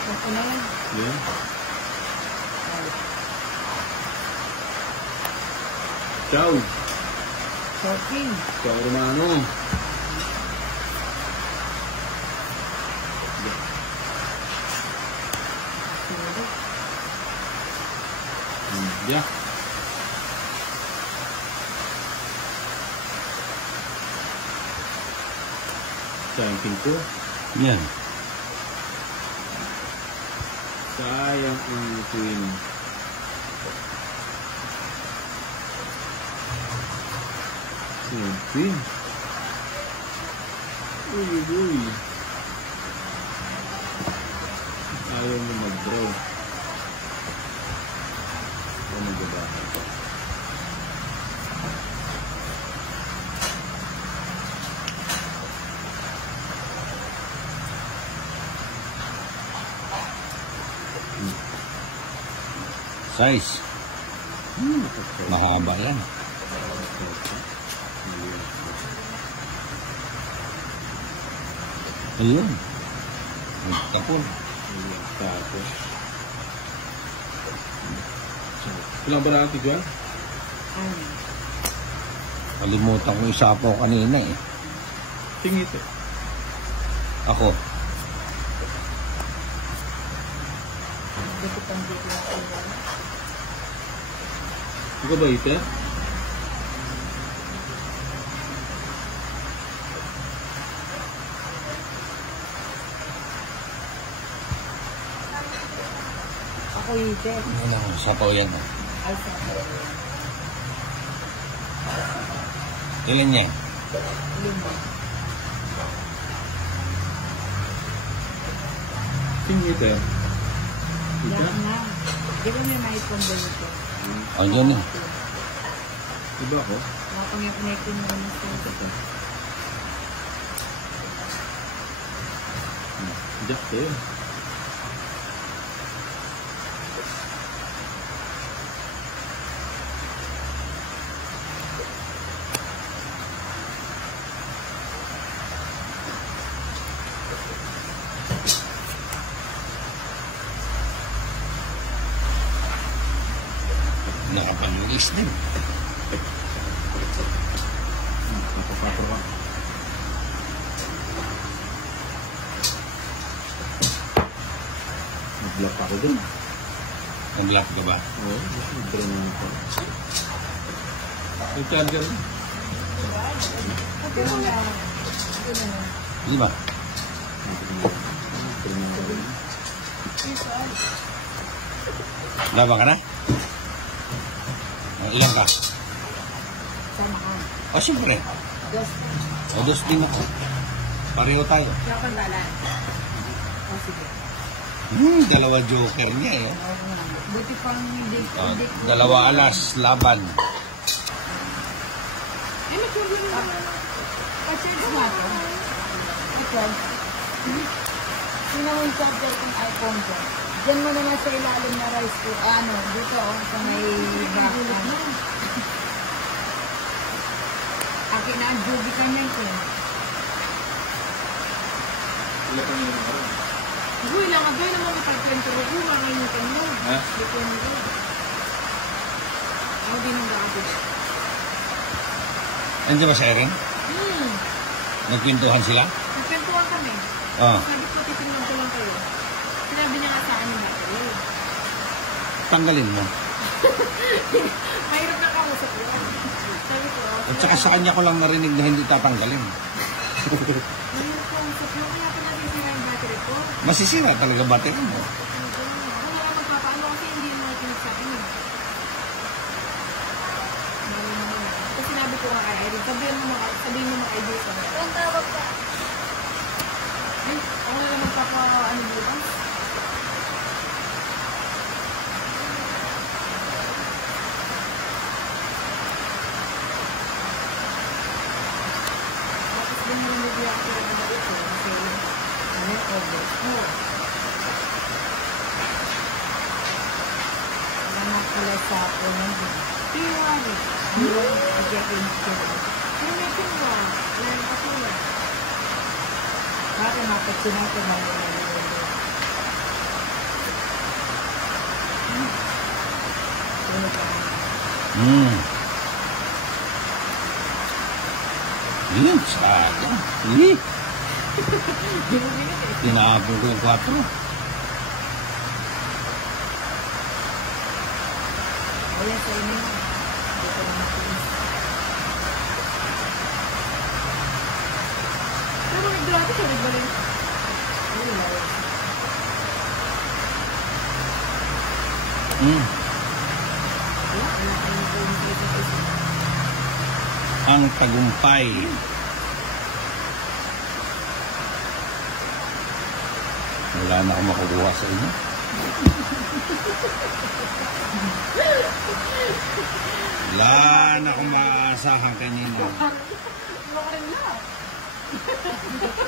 Tapos ko na yan. Yan. Ciao. Shopping. Ciao, Romano. Yeah. Sayang pinto. Yan. Sayang ang queen. Sayang queen. Uy. Ayaw mo mag-draw. Ano ba? Size. Mahaba yan. Ayun. Tapon. Tapos. Ilang ba natin dyan? Kalimutan ko isa po kanina eh. Tingit eh. Ako. Ikaw ba ite? Ako ite. Ano, sapaw yan. Ay, sapaw. Ilan niya? 5. Tingit eh. Yan na. Di ba niya naipon dito? O, dyan eh. Iba ako? Nakapag-connectin mo na sa Jack eh. Nakapag-release din. Napapapro ka. Nag-block ako dun. Nag-lock ka ba? Oo, nag-draw na ako. Nag-charger na. Di ba? Laba ka na? Ilan ka? samahan. O, siyempre. Dos. O, dos din ako. Pareho tayo. Siya ka dalan. O, sige. Dalawa joker niya eh. Buti pang hindi. Dalawa alas, laban. Ano po yun? Pa-charge natin. Ito. Sino mo yung charger ng iPhone ko? Diyan mo naman sa ilalim na rice ko. Ano, dito sa may background. Akin na ang jubi ka niyan ko. Wala pa nyo naman. Uy, lang agay naman may pag-kwento ko. Uy, ngayon ka mo. Ha? Dito mo ko. Ako din ang gabi. Andiyan ba si Erin? Nagpintuhan sila? Nagkwentuhan kami. Oo. Sabi ko, titignan ko lang kayo. Sinabi niya nga sa akin yung battery. Tanggalin mo. Mahirap na kausap ko. Sabi ko, At saka sa kanya ko lang narinig na hindi tatanggalin. mahirap kausap ko. Kaya pa nasisira yung battery ko. Masisira talaga battery mo. Ako nga magpapaano kasi hindi mo nakikinig sa akin. Mali naman. Kasi sinabi ko nga kay Irene, sabihin mo mga ideas ko. Ang tawag ka. Ay, ako na lang magpapa-ano bukas. Tapos din yung movie ako na ito. Kasi, ano, order ko. Anak pala sa ako ng Tiwari. Yung again ko. Yung natin ba? Lang ako na. Para mapagsinay ko na yung Yun, sayang. Hindi. Tinapon ko yung 4. Ayan sa inyo. Dito lang natin. Pero nagdati siya, nagbalin. Ang tagumpay. Wala na akong makukuha sa inyo. Wala na akong maaasahan kanina.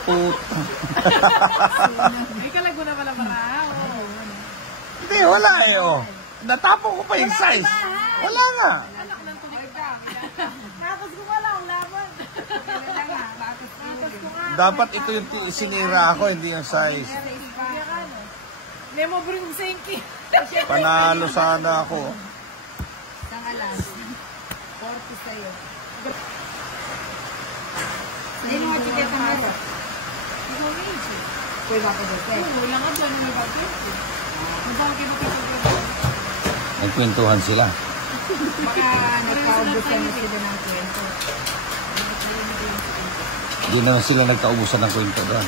Puta. May kalago na pala marao. Hindi, wala eh, oh. Natapon ko pa yung size. Wala nga. Anak ng tuloy ka. Tapos ko wala ang laban. Tapos ko nga. Dapat ito yung sinira ako, hindi yung size. Nemo bring senki. Panalo sana ako. Isang alas. 40 sa'yo. Hindi mo chiketa nga sa. Ikaw na yun siya. Kuya baka doon. Wala nga doon. May bakit. Magpapakit mo kayo. Nagkwentuhan sila. Baka nagkaubusan na sila ng kwento. Hindi na sila nagkaubusan ng kwento doon.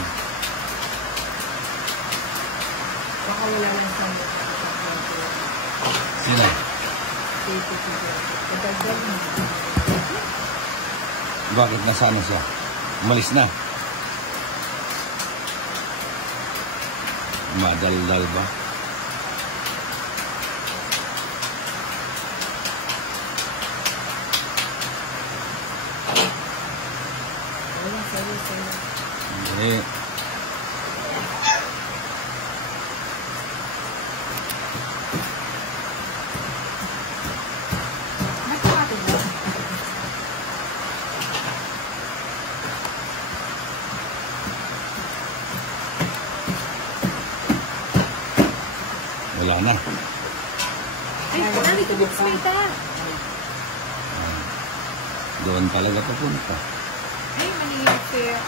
Baka wala lang sa Sino? Bakit nasaan na siya? Umalis na. Madaldal ba? Hindi. Wala na. Ay, nandito dito sa ita. Doon talaga papunta. Ay, manihirap siya.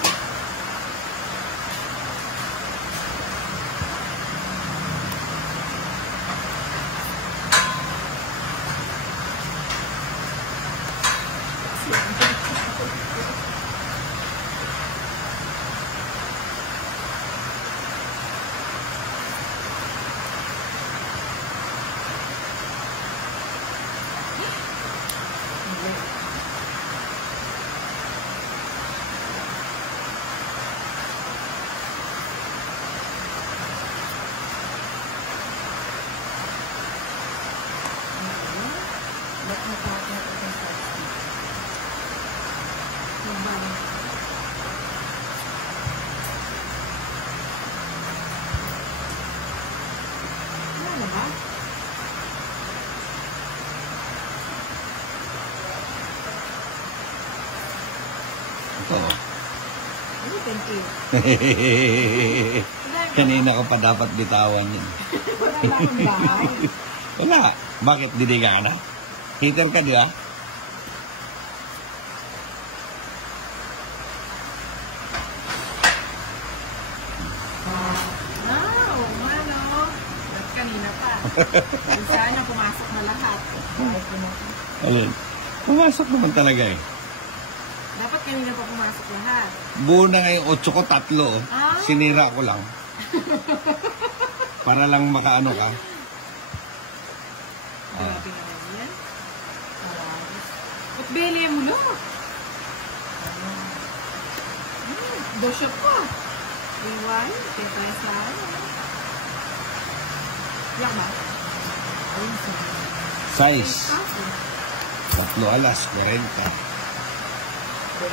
Ito. Thank you. Kanina ko pa dapat bitawan yun. Wala. Bakit? Didiga ka na? Hater ka, di ba? Ba't kanina pa? Sana pumasok na lahat. Ayun. Pumasok naman talaga eh. Dapat kanina pa pumasok lahat. Buo na nga yung 8 ko, 3. Oh. Ah. Sinira ko lang. Para lang makaano ka. Grabe naman yan. At beli mo lo. Dosya pa. Iwan. Kaya tayo sa ano. Yak ba? Ayun sa. Size. 3 alas, 40. Pero